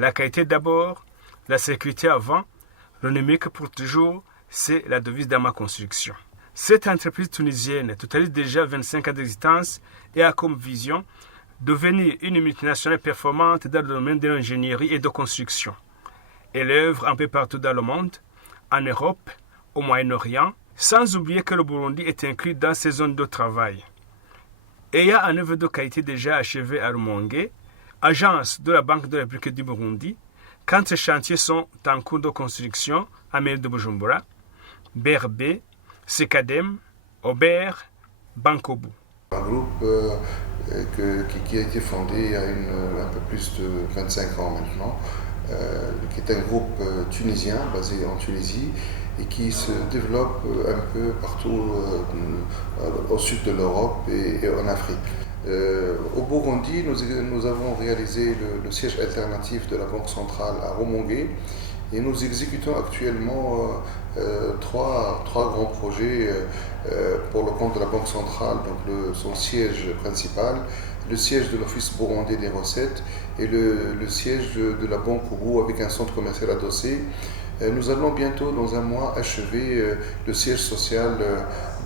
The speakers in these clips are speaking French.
La qualité d'abord, la sécurité avant, le numérique pour toujours, c'est la devise d'Ama Construction. Cette entreprise tunisienne totalise déjà 25 ans d'existence et a comme vision devenir une multinationale performante dans le domaine de l'ingénierie et de construction. Elle œuvre un peu partout dans le monde, en Europe, au Moyen-Orient, sans oublier que le Burundi est inclus dans ces zones de travail. Et il y a un œuvre de qualité déjà achevé à Rumongue, agence de la Banque de la République du Burundi, quand ces chantiers sont en cours de construction à mairie de Bujumbura, BRB, Secadem, Aubert, Bankobu. Un groupe qui a été fondé il y a un peu plus de 25 ans maintenant, qui est un groupe tunisien basé en Tunisie et qui se développe un peu partout au sud de l'Europe et en Afrique. Au Burundi, nous avons réalisé le siège alternatif de la Banque centrale à Rumongue et nous exécutons actuellement trois grands projets pour le compte de la Banque centrale, donc son siège principal, le siège de l'Office burundais des recettes et le siège de la Banque Kourou avec un centre commercial adossé. Nous allons bientôt, dans un mois, achever le siège social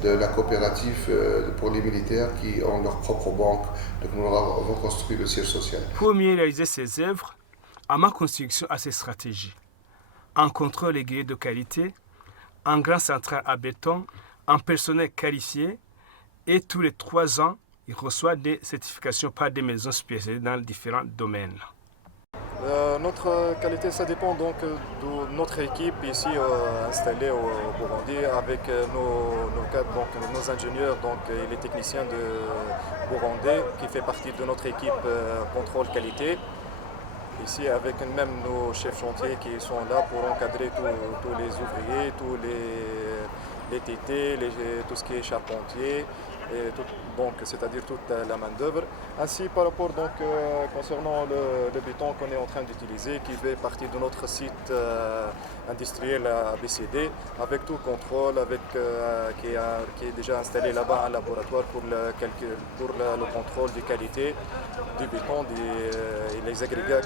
de la coopérative pour les militaires qui ont leur propre banque. Donc nous avons construit le siège social. Pour mieux réaliser ces œuvres, Ama Construction a ses stratégies. Un contrôle aiguillé de qualité, un grand central à béton, un personnel qualifié et tous les 3 ans, il reçoit des certifications par des maisons spécialisées dans différents domaines. Notre qualité, ça dépend donc de notre équipe ici installée au Burundi avec nos ingénieurs et les techniciens de Burundi qui fait partie de notre équipe contrôle qualité. Ici avec même nos chefs chantiers qui sont là pour encadrer tous les ouvriers, tous les TT, tout ce qui est charpentier, c'est-à-dire toute la main-d'œuvre. Ainsi par rapport concernant le béton qu'on est en train d'utiliser, qui fait partie de notre site industriel à BCD, avec tout contrôle, qui est déjà installé là-bas un laboratoire pour le contrôle de qualité du béton et les agrégats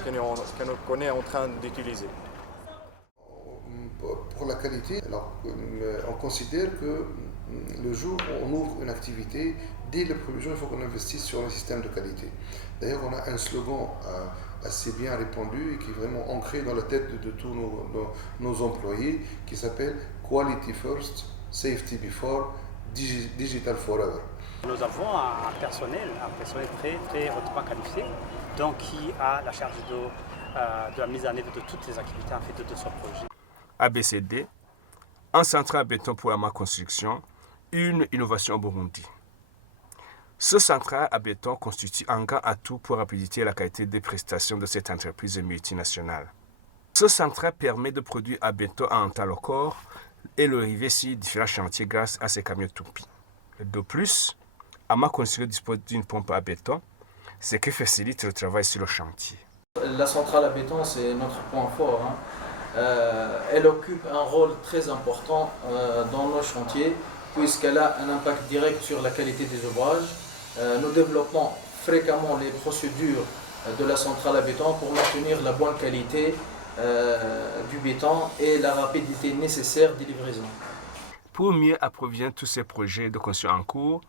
qu'on est en train d'utiliser. Pour la qualité, alors, on considère que le jour où on ouvre une activité, dès le premier jour, il faut qu'on investisse sur un système de qualité. D'ailleurs, on a un slogan assez bien répandu et qui est vraiment ancré dans la tête de tous nos employés, qui s'appelle Quality First, Safety Before, Digital Forever. Nous avons un personnel très, très hautement qualifié, donc qui a la charge de la mise en œuvre de toutes les activités en fait, de ce projet. ABCD, un central à béton pour Ama Construction, une innovation au Burundi. Ce central à béton constitue un grand atout pour rapiditer la qualité des prestations de cette entreprise multinationale. Ce central permet de produire à béton en temps record et le rivet sur différents chantiers grâce à ses camions toupies. De plus, Ama Construction dispose d'une pompe à béton, ce qui facilite le travail sur le chantier. La centrale à béton, c'est notre point fort. Elle occupe un rôle très important dans nos chantiers puisqu'elle a un impact direct sur la qualité des ouvrages. Nous développons fréquemment les procédures de la centrale à béton pour maintenir la bonne qualité du béton et la rapidité nécessaire de livraison. Pour mieux approvisionner tous ces projets de construction en cours,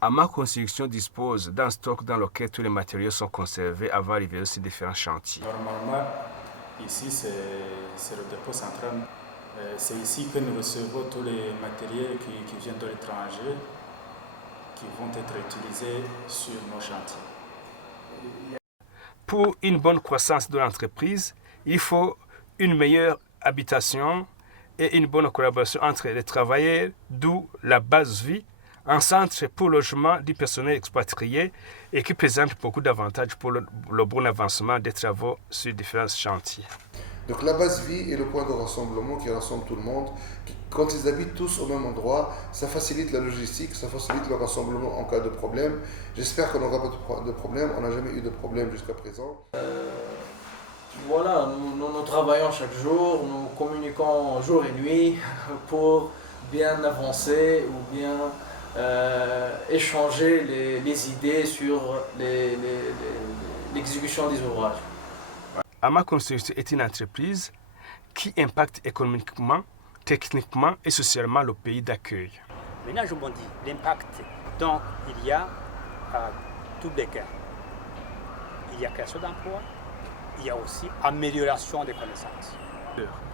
Ama Construction dispose d'un stock dans lequel tous les matériaux sont conservés avant l'arrivée sur différents chantiers. Normalement, ici c'est le dépôt central. C'est ici que nous recevons tous les matériels qui viennent de l'étranger, qui vont être utilisés sur nos chantiers. Pour une bonne croissance de l'entreprise, il faut une meilleure habitation et une bonne collaboration entre les travailleurs, d'où la base vie, un centre pour logement du personnel expatrié et qui présente beaucoup d'avantages pour le bon avancement des travaux sur différents chantiers. Donc la base vie est le point de rassemblement qui rassemble tout le monde. Quand ils habitent tous au même endroit, ça facilite la logistique, ça facilite le rassemblement en cas de problème. J'espère qu'on n'aura pas de problème, on n'a jamais eu de problème jusqu'à présent. Voilà, nous travaillons chaque jour, nous communiquons jour et nuit pour bien avancer ou bien échanger les idées sur l'exécution des ouvrages. AMA Construction est une entreprise qui impacte économiquement, techniquement et socialement le pays d'accueil. Maintenant, je me dis l'impact. Donc, il y a tous les gains. Il y a création d'emplois, il y a aussi amélioration des connaissances.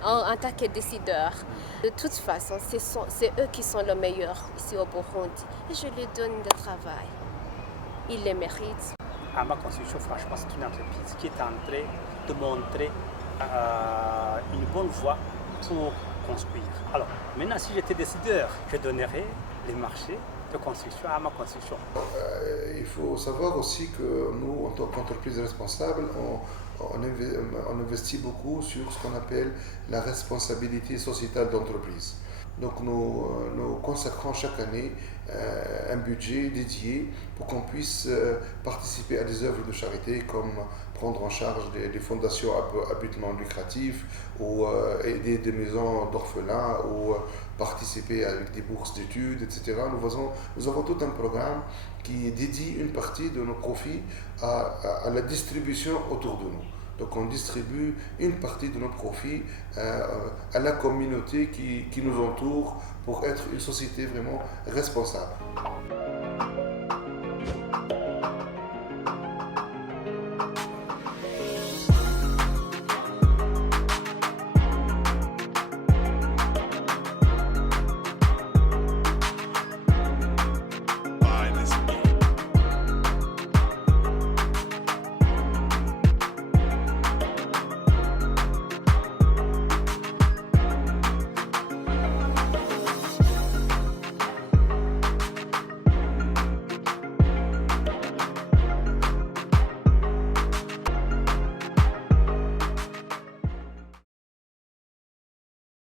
En tant que décideur, de toute façon, c'est eux qui sont les meilleurs ici au Burundi. Et je leur donne le travail. Ils le méritent. AMA Construction, franchement, c'est une entreprise qui est en train de montrer une bonne voie pour construire. Alors, maintenant, si j'étais décideur, je donnerais les marchés de construction à AMA Construction. Il faut savoir aussi que nous, en tant qu'entreprise responsable, on investit beaucoup sur ce qu'on appelle la responsabilité sociétale d'entreprise. Donc nous consacrons chaque année un budget dédié pour qu'on puisse participer à des œuvres de charité comme prendre en charge des fondations à but non lucratif ou aider des maisons d'orphelins ou participer avec des bourses d'études, etc. Nous avons tout un programme qui dédie une partie de nos profits à la distribution autour de nous. Donc on distribue une partie de nos profits à la communauté qui nous entoure pour être une société vraiment responsable.